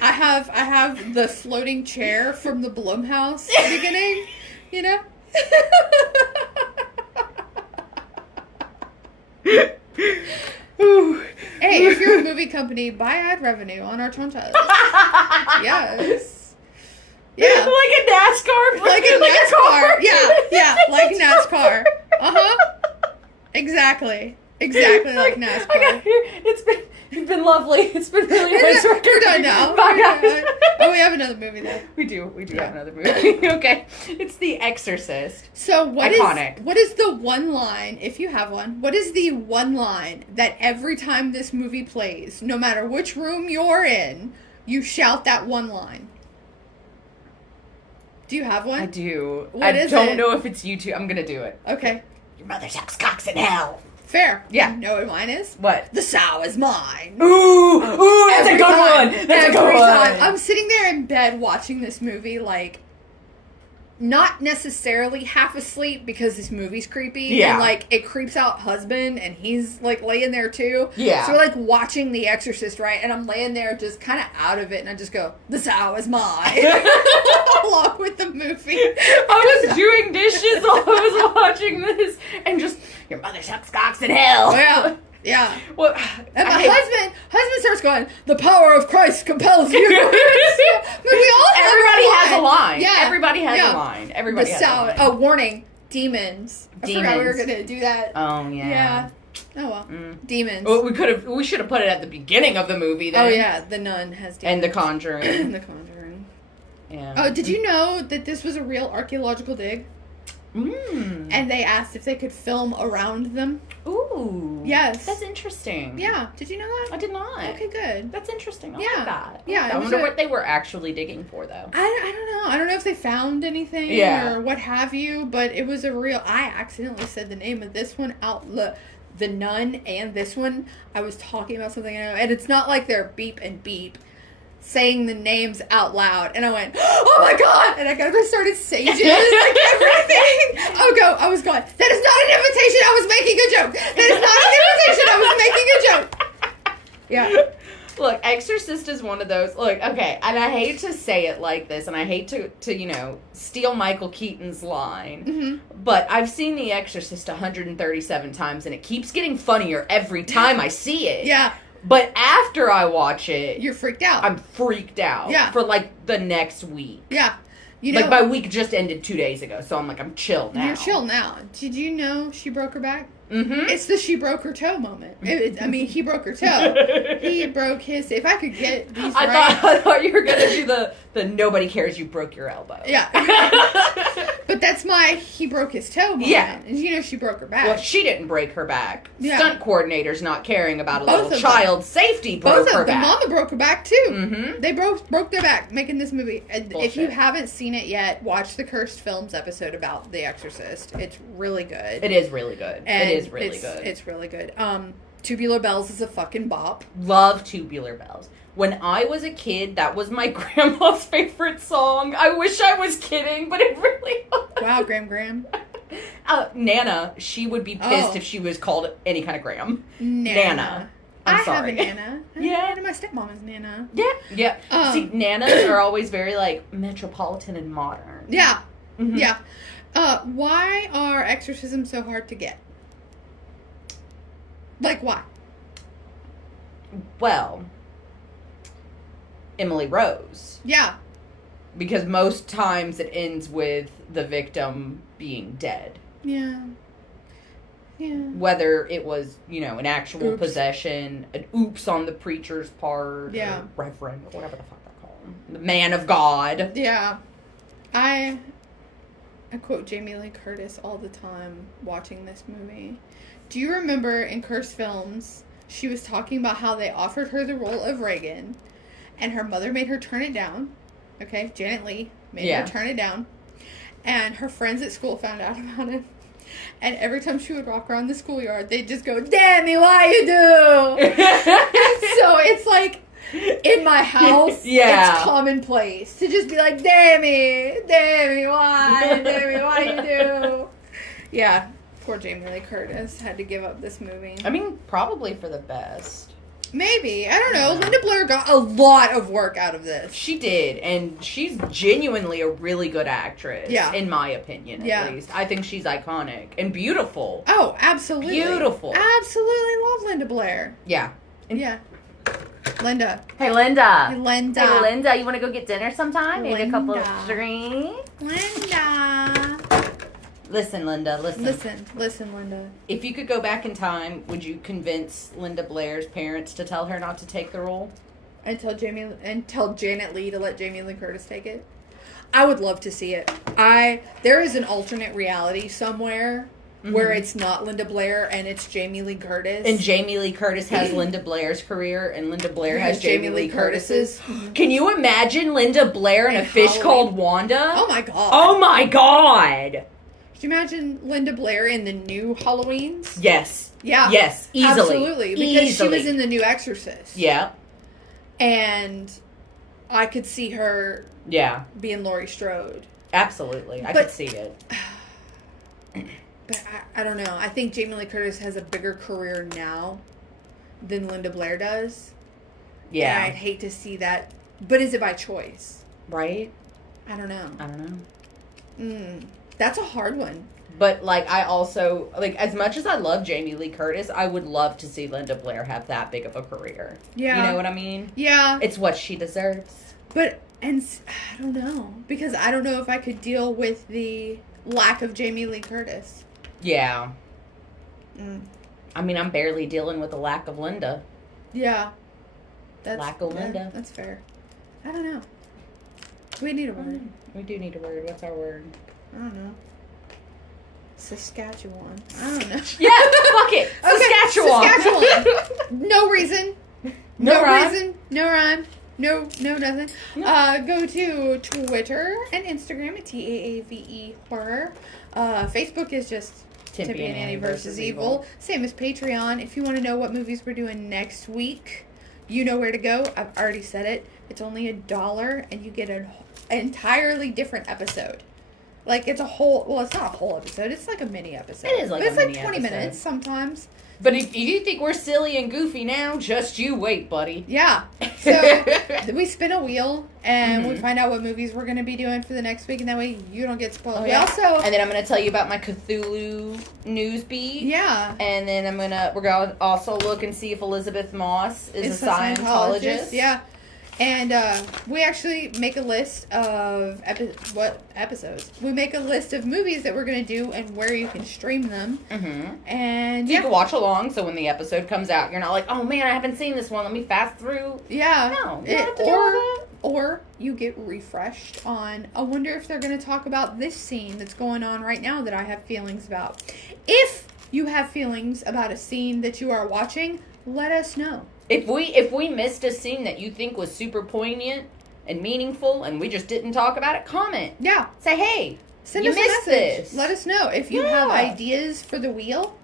have the floating chair from the Blumhouse beginning, you know? Hey, if you're a movie company, buy ad revenue on our chonchas. Yes. Yeah. Like a NASCAR. Like a NASCAR. Yeah, like NASCAR. Uh-huh. Exactly like NASCAR. I got here. It's been lovely. It's been really nice. We're done now. Bye, guys. Oh, we have another movie though. We do have another movie. Okay. It's The Exorcist. So what Iconic. what is the one line, if you have one, what is the one line that every time this movie plays, no matter which room you're in, you shout that one line? Do you have one? I do. What is it? I don't know if it's you two. I'm going to do it. Okay. Your mother sucks cocks in hell. Fair. Yeah. You know what mine is? What? The sow is mine. Ooh, that's a good one. That's a good one. I'm sitting there in bed watching this movie, like, not necessarily half asleep because this movie's creepy. Yeah. And, like, it creeps out husband, and he's, like, laying there, too. Yeah. So we're, like, watching The Exorcist, right? And I'm laying there just kind of out of it, and I just go, the sow is mine. Along with the movie. I was doing dishes while I was watching this, and just, your mother sucks cocks in hell. Oh, yeah. Well, and my husband starts going, the power of Christ compels you. But we all have everybody has a line. Yeah. Everybody has a line. Everybody has a line. Oh, warning. Demons. I forgot we were going to do that. Oh, yeah. Yeah. Oh, well. Demons. Well, we should have put it at the beginning of the movie then. Oh, yeah. The Nun has demons. And The Conjuring. The Conjuring. Yeah. Oh, did you know that this was a real archaeological dig? And they asked if they could film around them. Ooh. Yes. That's interesting. Yeah. Did you know that? I did not. Okay, good. That's interesting. I Yeah. like that. Yeah. I wonder what they were actually digging for, though. I don't know. I don't know if they found anything or what have you, but it was a real... I accidentally said the name of this one out... The Nun and this one, I was talking about something, and it's not like they're beep and beep. Saying the names out loud, and I went, oh my god! And I kind of started saging, like everything. I was going, that is not an invitation, I was making a joke! That is not an invitation, I was making a joke! Yeah. Look, Exorcist is one of those, okay, and I hate to say it like this, and I hate to steal Michael Keaton's line, but I've seen The Exorcist 137 times, and it keeps getting funnier every time I see it. Yeah. But after I watch it... You're freaked out. I'm freaked out. Yeah. For, the next week. Yeah. You know... my week just ended 2 days ago, so I'm I'm chill now. You're chill now. Did you know she broke her back? Mm-hmm. It's the she broke her toe moment. He broke her toe. He broke his... If I could get these I thought you were going to do the nobody cares you broke your elbow. Yeah. But that's he broke his toe moment. Yeah. And she broke her back. Well, she didn't break her back. Yeah. Stunt coordinators not caring about a Both little child's safety broke her back. Mama broke her back, too. Mm-hmm. They broke their back making this movie. And Bullshit. if you haven't seen it yet, watch the Cursed Films episode about The Exorcist. It's really good. It is really good. And it is really good. It's really good. Tubular Bells is a fucking bop. Love Tubular Bells. When I was a kid, that was my grandma's favorite song. I wish I was kidding, but it really was. Wow, Graham. Nana, she would be pissed if she was called any kind of Graham. Nana. I'm sorry. I have a Nana. Yeah. My stepmom is Nana. Yeah. Yeah. See, Nanas are always very, like, metropolitan and modern. Yeah. Mm-hmm. Yeah. Why are exorcisms so hard to get? Like, why? Well, Emily Rose. Yeah. Because most times it ends with the victim being dead. Yeah. Yeah. Whether it was, an actual possession, an oops on the preacher's part, or reverend, or whatever the fuck they call him. The man of God. Yeah. I quote Jamie Lee Curtis all the time watching this movie. Do you remember in Cursed Films, she was talking about how they offered her the role of Reagan, and her mother made her turn it down. Okay, Janet Leigh made her turn it down. And her friends at school found out about it. And every time she would walk around the schoolyard, they'd just go, "Dammy, why you do?" So it's like, in my house, it's commonplace to just be like, Dammy, why you do? Yeah, poor Jamie Lee Curtis had to give up this movie. I mean, probably for the best. Maybe. I don't know. Linda Blair got a lot of work out of this. She did, and she's genuinely a really good actress, in my opinion, at least. I think she's iconic and beautiful. Oh, absolutely. Beautiful. Absolutely love Linda Blair. Yeah. Yeah. Linda. Hey, Linda. Hey, Linda. Hey, Linda. You want to go get dinner sometime? Maybe a couple of drinks? Linda. Listen, Linda. Listen, Linda. If you could go back in time, would you convince Linda Blair's parents to tell her not to take the role? And tell Janet Leigh to let Jamie Lee Curtis take it? I would love to see it. There is an alternate reality somewhere where it's not Linda Blair and it's Jamie Lee Curtis. And Jamie Lee Curtis has Linda Blair's career and Linda Blair has Jamie Lee Curtis's. Can you imagine Linda Blair and a fish Halloween. called Wanda? Oh my god. Oh my god. Could you imagine Linda Blair in the new Halloweens? Yes. Yeah. Yes. Easily. Absolutely. Because she was in the new Exorcist. Yeah. And I could see her being Laurie Strode. Absolutely. I could see it. But I don't know. I think Jamie Lee Curtis has a bigger career now than Linda Blair does. Yeah. And I'd hate to see that. But is it by choice? Right? I don't know. That's a hard one. But, I also, as much as I love Jamie Lee Curtis, I would love to see Linda Blair have that big of a career. Yeah. You know what I mean? Yeah. It's what she deserves. But, I don't know. Because I don't know if I could deal with the lack of Jamie Lee Curtis. Yeah. I mean, I'm barely dealing with the lack of Linda. Yeah. Lack of Linda. That's fair. I don't know. We need a word. We do need a word. What's our word? I don't know. Saskatchewan. I don't know. Yeah, fuck it. Saskatchewan. No reason. No rhyme. Reason. No rhyme. No, nothing. No. Go to Twitter and Instagram at TAAVE Horror. Facebook is just Tippy and Annie versus Evil. Same as Patreon. If you want to know what movies we're doing next week, you know where to go. I've already said it. It's only $1, and you get an entirely different episode. It's a whole... Well, it's not a whole episode. It's like a mini episode. It is like a mini episode. It's 20 minutes sometimes. But if you think we're silly and goofy now, just you wait, buddy. Yeah. So, we spin a wheel, and we find out what movies we're going to be doing for the next week, and that way you don't get spoiled. We also... And then I'm going to tell you about my Cthulhu news beat. Yeah. And then we're going to also look and see if Elizabeth Moss is a Scientologist. Yeah. And we actually make a list of episodes. We make a list of movies that we're going to do and where you can stream them. Mm-hmm. And you can watch along, so when the episode comes out, you're not like, oh man, I haven't seen this one. Let me fast through. Yeah. No, you don't have to do all that. Or you get refreshed on, I wonder if they're going to talk about this scene that's going on right now that I have feelings about. If you have feelings about a scene that you are watching, let us know. If we missed a scene that you think was super poignant and meaningful and we just didn't talk about it, comment. Yeah. Say, hey, send us a message. Let us know. If you have ideas for the wheel,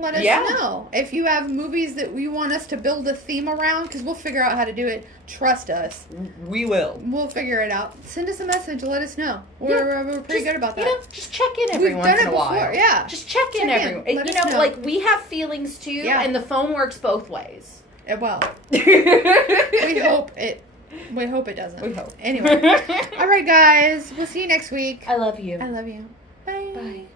let us know. If you have movies that you want us to build a theme around, because we'll figure out how to do it. Trust us. We will. We'll figure it out. Send us a message. Let us know. We're pretty good about that. You know, just check in every once in a while. Before, yeah. Just check in every. You know, like we have feelings too, and the phone works both ways. Well, we hope it doesn't. We hope. Anyway. All right, guys. We'll see you next week. I love you. I love you. Bye. Bye.